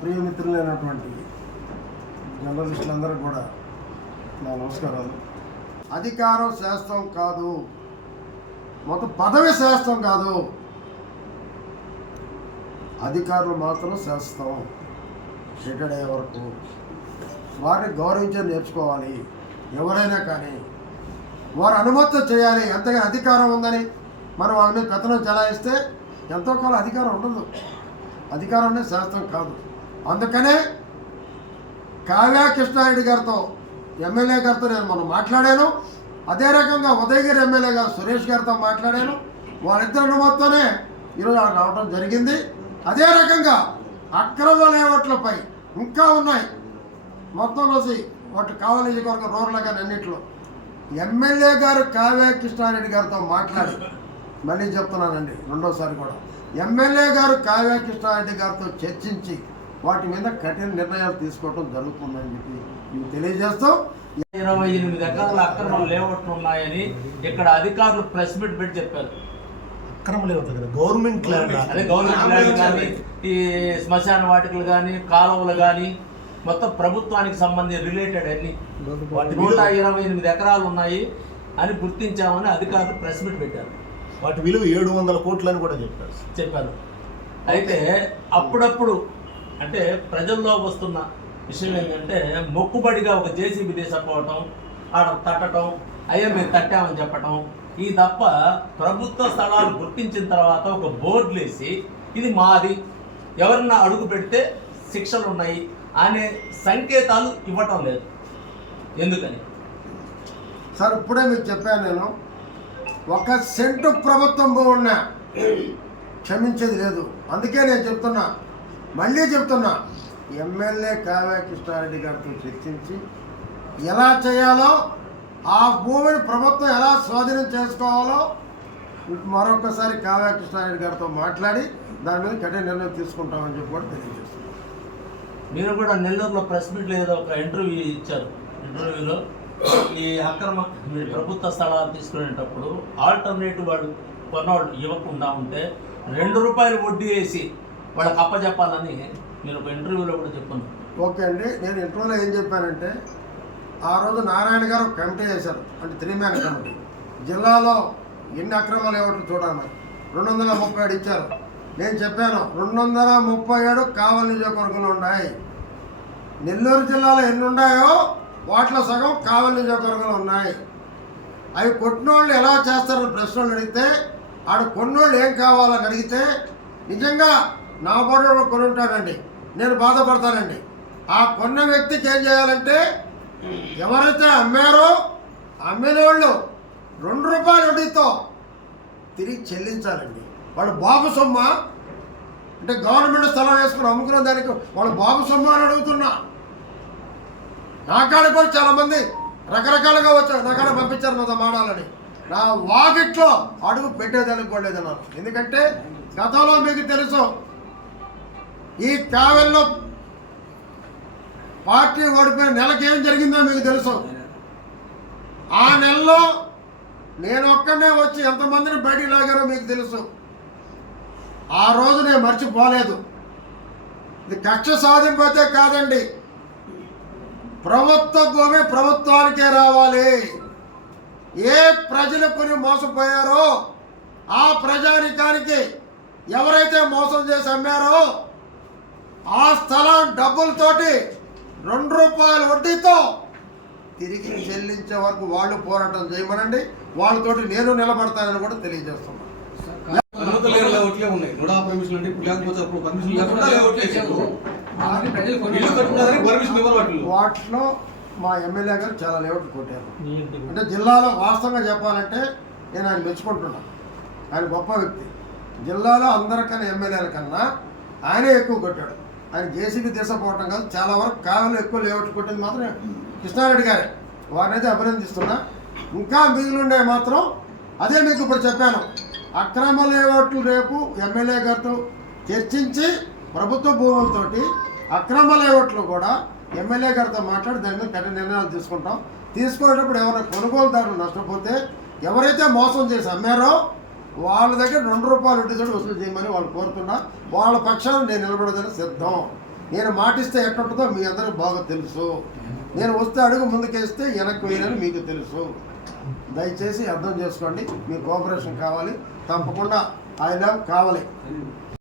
ప్రియమిత్రులైనటువంటి జర్నలిస్టులందరూ కూడా నా నమస్కారాలు. అధికారం శాస్త్రం కాదు, మొత్తం పదవి శాస్త్రం కాదు, అధికారులు మాత్రం శాస్త్రం. ఇక్కడే వరకు వారిని గౌరవించే నేర్చుకోవాలి. ఎవరైనా కానీ వారు అనుమతి చేయాలి. అంతగా అధికారం ఉందని మనం వాళ్ళ మీద పెత్తనం చెలాయిస్తే ఎంతో కాలం అధికారం ఉండదు. అధికారం అనేది శాస్త్రం కాదు. అందుకనే కావ్య కృష్ణారెడ్డి గారితో ఎమ్మెల్యే గారితో మనం మాట్లాడాను. అదే రకంగా ఉదయగిరి ఎమ్మెల్యే గారు సురేష్ గారితో మాట్లాడాను. వాళ్ళిద్దరి అనుమతితోనే ఈరోజు అక్కడ రావడం జరిగింది. అదే రకంగా అక్రమ లేఅవుట్లపై ఇంకా ఉన్నాయి. మొత్తం వచ్చి వాటి కావాలి రూరల్ కానీ అన్నింటిలో ఎమ్మెల్యే గారు కావ్య కృష్ణారెడ్డి గారితో మాట్లాడి, మళ్ళీ చెప్తున్నానండి రెండోసారి కూడా, ఎమ్మెల్యే గారు కావ్య కృష్ణారెడ్డి గారితో చర్చించి వాటి మీద కఠిన నిర్ణయాలు తీసుకోవడం జరుగుతుందని చెప్పి మీకు తెలియజేస్తూ 28 ఎకరాల అక్రమ లేఅవుట్లు ఉన్నాయని ఇక్కడ అధికారులు ప్రెస్ మీట్ పెట్టి చెప్పారు. అక్రమ లేఅవుట్ కదా, గవర్నమెంట్ ల్యాండ్. అదే గవర్నమెంట్ ల్యాండ్ కానీ, ఈ శ్మశాన వాటికలు కానీ, కాలువలు కానీ మొత్తం ప్రభుత్వానికి సంబంధించి రిలేటెడ్ అన్ని 128 ఎకరాలు ఉన్నాయి అని గుర్తించామని అధికారులు ప్రెస్ మీట్ పెట్టారు. వాటి విలువ 700 కోట్లు అని కూడా చెప్పారు. అయితే అప్పుడప్పుడు అంటే ప్రజల్లో వస్తున్న విషయం ఏంటంటే మొక్కుబడిగా ఒక జేసీబీ తీసుకుపోవటం, ఆడ తట్టడం, అయ్యా మీరు తట్టామని చెప్పటం, ఈ తప్ప ప్రభుత్వ స్థలాలు గుర్తించిన తర్వాత ఒక బోర్డులు వేసి ఇది మాది, ఎవరన్నా అడుగు పెడితే శిక్షలు ఉన్నాయి అనే సంకేతాలు ఇవ్వటం లేదు. ఎందుకని సార్ ఇప్పుడే మీకు చెప్పాను నేను, 1 సెంటు ప్రభుత్వం భూమున్నా క్షమించేది లేదు. అందుకే నేను చెప్తున్నా, మళ్ళీ చెప్తున్నా, ఎమ్మెల్యే కావ్య కృష్ణారెడ్డి గారితో చర్చించి ఎలా చేయాలో, ఆ భూమిని ప్రభుత్వం ఎలా స్వాధీనం చేసుకోవాలో మరొకసారి కావ్య కృష్ణారెడ్డి గారితో మాట్లాడి దాని మీద కఠిన నిర్ణయం తీసుకుంటామని చెప్పి కూడా తెలియజేస్తున్నాం. మీరు కూడా నెల్లూరులో ప్రెస్ మీట్లో ఏదో ఒక ఇంటర్వ్యూ ఇచ్చారు. ఇంటర్వ్యూలో ఈ అక్రమ మీరు ప్రభుత్వ స్థలాలు తీసుకునేటప్పుడు ఆల్టర్నేటివ్ వాడు కొన్నవాళ్ళు ఇవ్వకుండా ఉంటే ₹2 వడ్డీ వేసి వాళ్ళకి అప్పచెప్పాలని మీరు ఒక ఇంటర్వ్యూలో కూడా చెప్పున్నారు. ఓకే అండి, నేను ఇంటర్వ్యూలో ఏం చెప్పానంటే, ఆ రోజు నారాయణ గారు కమిటీ చేశారు, అంటే 3 మ్యాన్ కమిటీ. జిల్లాలో ఎన్ని అక్రమాలు లేవట్లు చూడాలి, 237 ఇచ్చారు. నేను చెప్పాను 237 కావలి నియోజకవర్గంలో ఉన్నాయి. నెల్లూరు జిల్లాలో ఎన్ని ఉన్నాయో వాటిలో సగం కావలి నియోజకవర్గంలో ఉన్నాయి. అవి కొట్టినోళ్ళు ఎలా చేస్తారని ప్రశ్నలు అడిగితే, ఆడు కొన్నోళ్ళు ఏం కావాలని అడిగితే, నిజంగా నా బోర్డు కొని ఉంటాడండి, నేను బాధపడతానండి. ఆ కొన్న వ్యక్తికి ఏం చేయాలంటే, ఎవరైతే అమ్మారో అమ్మిన వాళ్ళు ₹2 వడ్డీతో తిరిగి చెల్లించాలండి. వాళ్ళు బాబు సొమ్మ అంటే గవర్నమెంట్ స్థలం వేసుకుని అమ్ముకున్న దానికి వాళ్ళు బాబు సొమ్మ అని అడుగుతున్నా. నా కాడ కూడా చాలామంది రకరకాలుగా వచ్చారు, నా కాడ పంపించారు నాతో మాడాలని. నా వాకిట్లో అడుగు పెట్టేదానికి కూడా లేదన్నారు. ఎందుకంటే గతంలో మీకు తెలుసు, ఈ కావెల్లో పార్టీ ఓడిపోయిన నెలకి ఏం జరిగిందో మీకు తెలుసు. ఆ నెలలో నేను ఒక్కనే వచ్చి ఎంతమందిని బయటికి లాగారో మీకు తెలుసు. ఆ రోజు నేను మర్చిపోలేదు. ఇది కక్ష సాధింపు అయితే కాదండి, ప్రభుత్వ భూమి ప్రభుత్వానికే రావాలి. ఏ ప్రజలు కొని మోసపోయారో ఆ ప్రజానికానికి ఎవరైతే మోసం చేసి అమ్మారో ఆ స్థలం డబ్బులతోటి ₹2 వడ్డీతో తిరిగి చెల్లించే వరకు వాళ్ళు పోరాటం చేయమనండి. వాళ్ళతోటి నేను నిలబడతానని కూడా తెలియజేస్తున్నాను. వాటిలో మా ఎమ్మెల్యే గారు చాలా లేఅవుట్లు కొట్టారు. అంటే జిల్లాలో వాస్తవంగా చెప్పాలంటే నేను ఆయన మెచ్చుకుంటున్నాను. ఆయన గొప్ప వ్యక్తి. జిల్లాలో అందరికన్నా ఎమ్మెల్యేల కన్నా ఆయనే ఎక్కువ కొట్టాడు. ఆయన జేసీబీ తీసుకుపోవటం కాదు, చాలా వరకు కాలంలో ఎక్కువ లేఅవుట్లు కొట్టింది మాత్రం కృష్ణారెడ్డి గారే. వారినైతే అభినందిస్తున్నా. ఇంకా మిగిలిండే మాత్రం అదే మీకు ఇప్పుడు చెప్పాను, అక్రమ లేఅవుట్లు రేపు ఎమ్మెల్యే గారితో చర్చించి ప్రభుత్వ భూములతోటి అక్రమ లేఅవుట్లు కూడా ఎమ్మెల్యే గారితో మాట్లాడి దాని మీద కఠిన నిర్ణయాలు తీసుకుంటాం. తీసుకునేటప్పుడు ఎవరైనా కొనుగోలుదారులు నష్టపోతే, ఎవరైతే మోసం చేసి అమ్మారో వాళ్ళ దగ్గర ₹2 వడ్డీతో వసూలు చేయమని వాళ్ళు కోరుతున్నా. వాళ్ళ పక్షాన్ని నేను నిలబడదని సిద్ధం. నేను మాటిస్తే ఎట్టుంటుందో మీ అందరూ బాగా తెలుసు. నేను వస్తే అడుగు ముందుకేస్తే వెనక్కి వేయనని మీకు తెలుసు. దయచేసి అర్థం చేసుకోండి. మీ కోఆపరేషన్ కావాలి, తప్పకుండా ఆయన కావాలి.